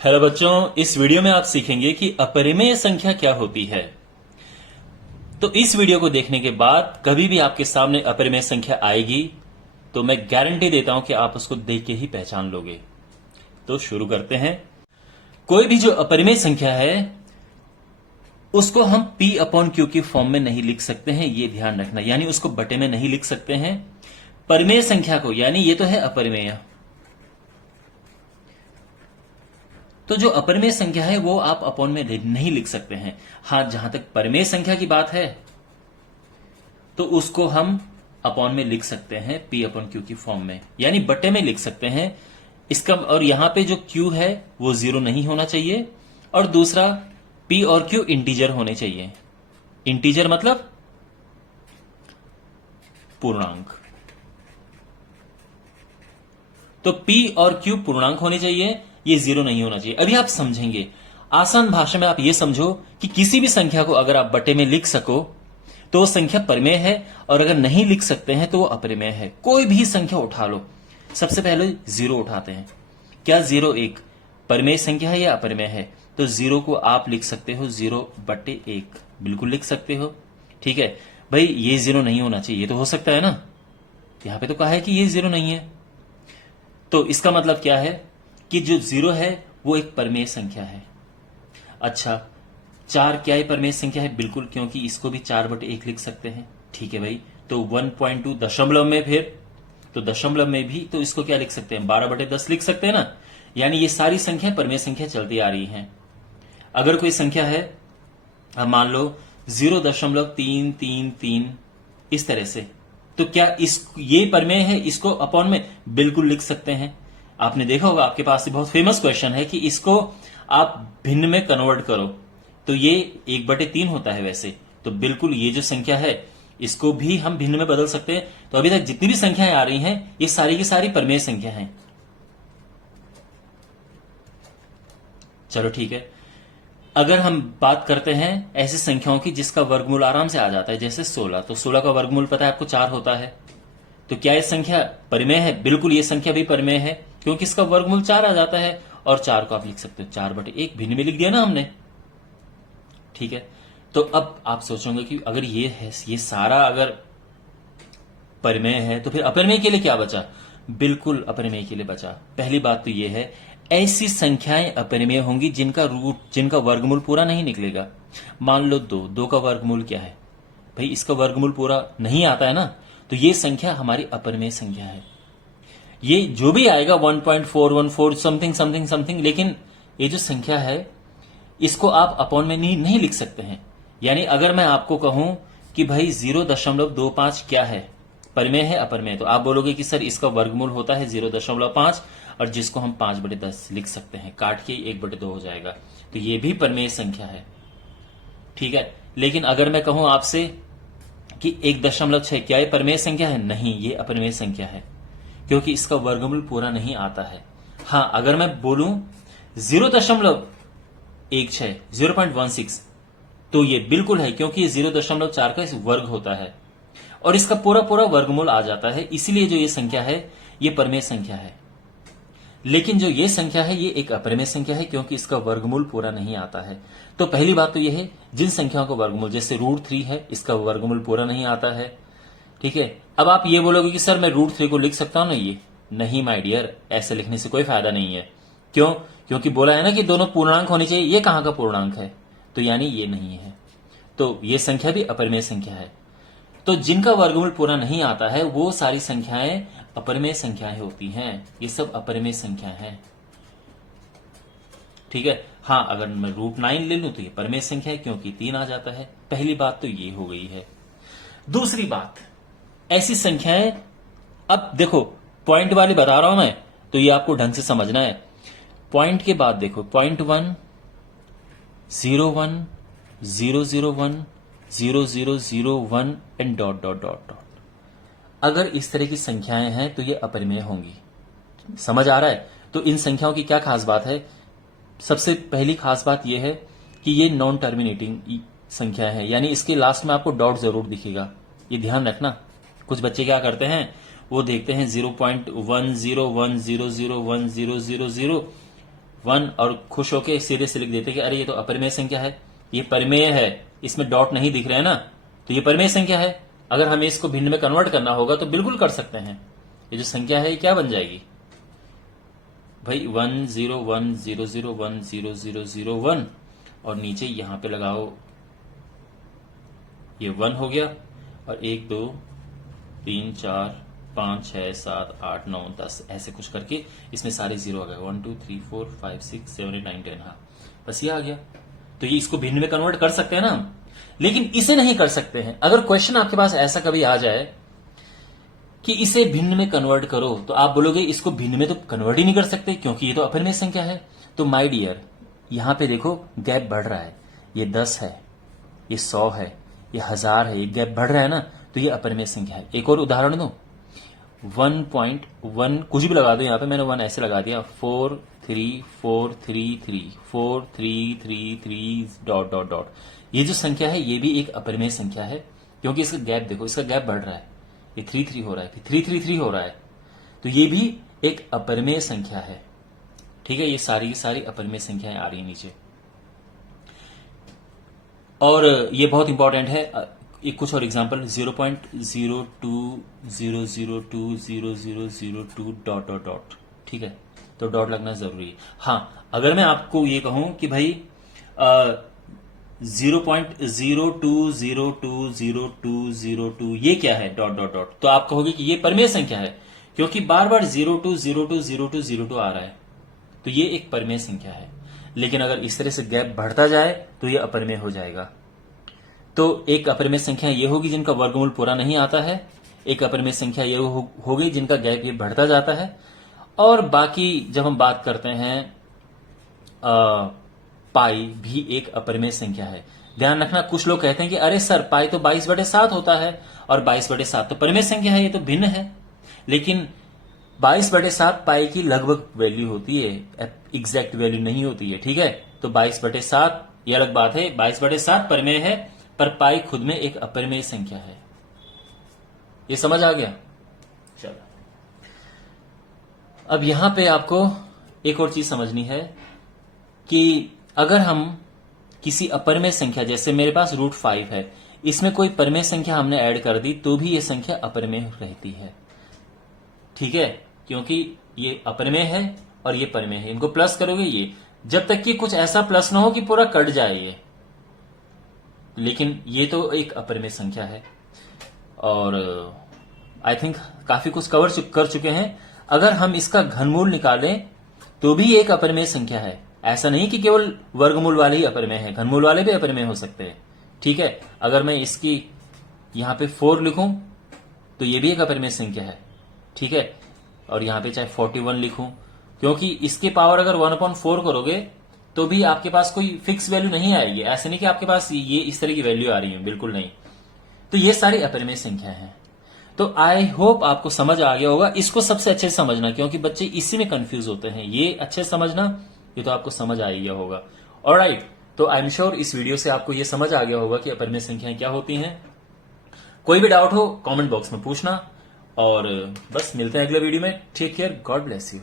Hello बच्चों, इस video में आप सीखेंगे कि अपरिमेय संख्या क्या होती है। तो इस वीडियो को देखने के बाद कभी भी आपके सामने अपरिमेय संख्या आएगी तो मैं गारंटी देता हूं कि आप उसको देख के ही पहचान लोगे। तो शुरू करते हैं। कोई भी जो अपरिमेय संख्या है उसको हम P अपॉन Q की फॉर्म में नहीं लिख सकते हैं, ये ध्यान रखना। यानी उसको बटे में नहीं लिख सकते हैं। परिमेय संख्या को, यानी ये तो है अपरिमेय, तो जो अपरिमेय संख्या है वो आप अपॉन में नहीं लिख सकते हैं। हां, जहां तक परिमेय संख्या की बात है तो उसको हम अपॉन में लिख सकते हैं P अपॉन Q की फॉर्म में, यानी बटे में लिख सकते हैं इसका। और यहां पे जो Q है वो 0 नहीं होना चाहिए, और दूसरा P और Q इंटीजर होने चाहिए। इंटीजर मतलब पूर्णांक। तो P और Q पूर्णांक होने चाहिए, ये 0 नहीं होना चाहिए। अभी आप समझेंगे। आसान भाषा में आप ये समझो कि किसी भी संख्या को अगर आप बटे में लिख सको तो वो संख्या परिमेय है, और अगर नहीं लिख सकते हैं तो वो अपरिमेय है। कोई भी संख्या उठा लो, सबसे पहले 0 उठाते हैं। क्या 0 एक परिमेय संख्या है या अपरिमेय है? तो 0 को आप लिख सकते हो 0 बटे 1, बिल्कुल लिख सकते हो। ठीक है भाई, ये 0 नहीं होना चाहिए, ये तो हो सकता है ना। यहां पे तो कहा है कि ये 0 नहीं है, तो इसका मतलब क्या है कि जो 0 है वो एक परिमेय संख्या है। अच्छा, 4 क्या ये परिमेय संख्या है? बिल्कुल, क्योंकि इसको भी 4 बटे 1 लिख सकते हैं। ठीक है भाई, तो 1.2 दशमलव में, फिर तो दशमलव में भी तो इसको क्या लिख सकते हैं? 12 बटे 10 लिख सकते हैं ना। यानी ये सारी संख्या परिमेय संख्या चलती आ रही हैं। अगर कोई संख्या है, अब मान लो 0.333 इस तरह से, तो क्या ये परिमेय है? इसको अपॉन में बिल्कुल लिख सकते हैं। आपने देखा होगा, आपके पास से बहुत फेमस क्वेश्चन है कि इसको आप भिन्न में कन्वर्ट करो तो ये 1/3 होता है वैसे। तो बिल्कुल ये जो संख्या है इसको भी हम भिन्न में बदल सकते हैं। तो अभी तक जितनी भी संख्याएं आ रही हैं ये सारी की सारी परिमेय संख्या हैं। चलो ठीक है, अगर हम बात करते हैं ऐसी संख्याओं की जिसका वर्गमूल आराम से आ जाता है, जैसे 16, तो 16 का वर्गमूल पता है आपको 4 होता है। तो क्या यह संख्या परिमेय है? बिल्कुल, यह संख्या भी परिमेय है, क्योंकि इसका वर्गमूल 4 आ जाता है। और 4 को आप लिख सकते हो 4 बटे 1, भिन्न में लिख दिया ना हमने। ठीक है, तो अब आप सोचोगे कि अगर ये है, ये सारा अगर परिमेय है तो फिर अपरिमेय के लिए क्या बचा? बिल्कुल अपरिमेय के लिए बचा। पहली बात तो ये है, ऐसी संख्याएं अपरिमेय होंगी जिनका वर्गमूल पूरा नहीं निकलेगा। मान लो 2 का वर्गमूल क्या है भाई? इसका वर्गमूल पूरा नहीं आता है ना, तो ये संख्या हमारी अपरिमेय संख्या है। ये जो भी आएगा 1.414 समथिंग समथिंग समथिंग, लेकिन ये जो संख्या है इसको आप अपॉन में नहीं लिख सकते हैं। यानी अगर मैं आपको कहूं कि भाई 0.25 क्या है, परिमेय है अपरिमेय, तो आप बोलोगे कि सर इसका वर्गमूल होता है 0.5, और जिसको हम 5/10 लिख सकते हैं, काट के 1/2 हो जाएगा। तो ये भी परिमेय संख्या है। ठीक है, लेकिन अगर मैं कहूं आपसे कि 1.6 क्या ये परिमेय संख्या है? नहीं, ये अपरिमेय संख्या है, क्योंकि इसका वर्गमूल पूरा नहीं आता है। हां, अगर मैं बोलूं 0.16 0.16, तो ये बिल्कुल है, क्योंकि ये 0.4 का वर्ग होता है और इसका पूरा पूरा वर्गमूल आ जाता है। इसीलिए जो ये संख्या है ये परिमेय संख्या है। लेकिन जो ये संख्या है ये एक अपरिमेय संख्या है, क्योंकि इसका वर्गमूल पूरा नहीं आता है। तो पहली बात तो ये है, जिन संख्याओं का वर्गमूल, जैसे √3 है, इसका वर्गमूल पूरा नहीं आता है। ठीक है, अब आप ये बोलोगे कि सर मैं √3 को लिख सकता हूं ना? ये नहीं माय डियर, ऐसे लिखने से कोई फायदा नहीं है। क्यों? क्योंकि बोला है ना कि दोनों पूर्णांक होने चाहिए। ये कहां का पूर्णांक है? तो यानी ये नहीं है, तो ये संख्या भी अपरिमेय संख्या है। तो जिनका वर्गमूल पूरा नहीं आता है वो सारी संख्याएं अपरिमेय संख्याएं होती हैं। ये सब अपरिमेय संख्या हैं। ठीक है, हां, अगर मैं √9 ले लूं तो ये परिमेय संख्या है, क्योंकि 3 आ जाता है। पहली बात तो ये हो गई है। दूसरी बात, ऐसी संख्याएं, अब देखो पॉइंट वाली बता रहा हूं मैं, तो ये आपको ढंग से समझना है। पॉइंट के बाद देखो, 0.1 0.1 0.0.1 0.0.0.1 and dot dot dot dot. अगर इस तरह की संख्याएं हैं तो ये अपरिमेय होंगी। समझ आ रहा है? तो इन संख्याओं की क्या खास बात है? सबसे पहली खास बात यह है कि ये नॉन टर्मिनेटिंग संख्या है, यानी इसके लास्ट में आपको डॉट जरूर दिखेगा। ये ध्यान रखना। कुछ बच्चे क्या करते हैं, वो देखते हैं 0.10100100 1 और खुश होके सीधे से लिख देते कि अरे ये तो अपरिमेय संख्या है, ये परिमेय है, इसमें डॉट नहीं दिख रहे हैं ना, तो ये परिमेय संख्या है। अगर हमें इसको भिन्न में कन्वर्ट करना होगा तो बिल्कुल कर सकते हैं। ये जो संख्या है ये क्या बन जाएगी भाई, 10100100001 और नीचे यहां पे लगाओ, ये 1 हो गया, और 1 2 3 4 5 6 7 8 9 10 ऐसे कुछ करके इसमें सारे जीरो आ गए, 1 2 3 4 5 6 7 8 9 10, हाँ बस ये आ गया। तो ये इसको भिन्न में कन्वर्ट कर सकते हैं ना, लेकिन इसे नहीं कर सकते हैं। अगर क्वेश्चन आपके पास ऐसा कभी आ जाए कि इसे भिन्न में कन्वर्ट करो, तो आप बोलोगे इसको भिन्न में तो कन्वर्ट ही नहीं कर सकते क्योंकि ये तो अपरिमेय संख्या है। तो माय डियर, यहां पे देखो गैप बढ़ रहा है, ये 10 है, ये 100 है, ये 1000 है, ये गैप बढ़ रहा है ना, तो ये अपरिमेय संख्या है। एक और उदाहरण दो, 1.1 कुछ भी लगा दो, यहां पे मैंने 1 ऐसे लगा दिया, 43433 4333 डॉट डॉट डॉट। ये जो संख्या है ये भी एक अपरिमेय संख्या है क्योंकि इसका गैप देखो, इसका गैप बढ़ रहा है, ये 33 हो रहा है, फिर 333 हो रहा है, तो ये भी एक अपरिमेय संख्या है। ठीक है, ये सारी की सारी अपरिमेय संख्याएं आ रही है नीचे। और ये बहुत इंपॉर्टेंट है, एक कुछ और एग्जांपल, 0.0200200002 डॉट डॉट डॉट। ठीक है, तो डॉट लगना जरूरी है। हाँ, अगर मैं आपको ये कहूं कि भाई 0.020202 ये क्या है, डॉट डॉट डॉट, तो आप कहोगे कि ये परिमेय संख्या है क्योंकि बार बार 02020202 आ रहा है, तो ये एक परिमेय संख्या है। लेकिन अगर इस तरह से गैप बढ़ता जाए तो ये अपरिमेय हो जाएगा। तो एक अपरिमेय संख्या ये होगी जिनका वर्गमूल पूरा नहीं आता है, एक अपरिमेय संख्या ये होगी जिनका गैप ये बढ़ता जाता है, और बाकी जब हम बात करते हैं पाई भी एक अपरिमेय संख्या है। ध्यान रखना, कुछ लोग कहते हैं कि अरे सर पाई तो 22/7 होता है और 22/7 तो परिमेय संख्या है, ये तो भिन्न है। लेकिन 22/7 पाई की लगभग वैल्यू होती है, एग्जैक्ट वैल्यू नहीं होती है। ठीक है, तो 22/7 ये अलग बात है, 22/7 परिमेय है, पर पाई खुद में एक अपरिमेय संख्या है। ये समझ आ गया? चलो, अब यहां पे आपको एक और चीज समझनी है कि अगर हम किसी अपरिमेय संख्या, जैसे मेरे पास √5 है, इसमें कोई परिमेय संख्या हमने ऐड कर दी तो भी ये संख्या अपरिमेय रहती है। ठीक है, क्योंकि ये अपरिमेय है और ये परिमेय है, इनको प्लस करोगे ये, जब तक कि कुछ ऐसा प्लस ना हो कि पूरा कट जाए ये, लेकिन ये तो एक अपरिमेय संख्या है। और आई थिंक काफी कुछ कर चुके हैं। अगर हम इसका घनमूल निकालें तो भी एक अपरिमेय संख्या है, ऐसा नहीं कि केवल वर्गमूल वाले ही अपरिमेय है, घनमूल वाले भी अपरिमेय हो सकते हैं। ठीक है, अगर मैं इसकी यहां पे 4 लिखूं तो ये भी एक अपरिमेय संख्या है। ठीक है, और यहां पे चाहे 41 लिखूं, क्योंकि इसके पावर अगर 1/4 करोगे तो भी आपके पास कोई फिक्स वैल्यू नहीं आएगी। ऐसे नहीं कि आपके पास ये इस तरह की वैल्यू आ रही है, बिल्कुल नहीं। तो ये सारी अपरिमेय संख्या है। तो आई होप आपको समझ आ गया होगा। इसको सबसे अच्छे से समझना, क्योंकि बच्चे इसी में कंफ्यूज होते हैं। ये अच्छे से समझना, ये तो आपको समझ आ गया होगा। ऑलराइट, तो आई एम श्योर इस वीडियो से आपको ये समझ आ गया होगा कि अपरिमेय संख्याएं क्या होती हैं। कोई भी डाउट हो कमेंट बॉक्स में पूछना, और बस मिलते हैं अगले वीडियो में। Take care, God bless you.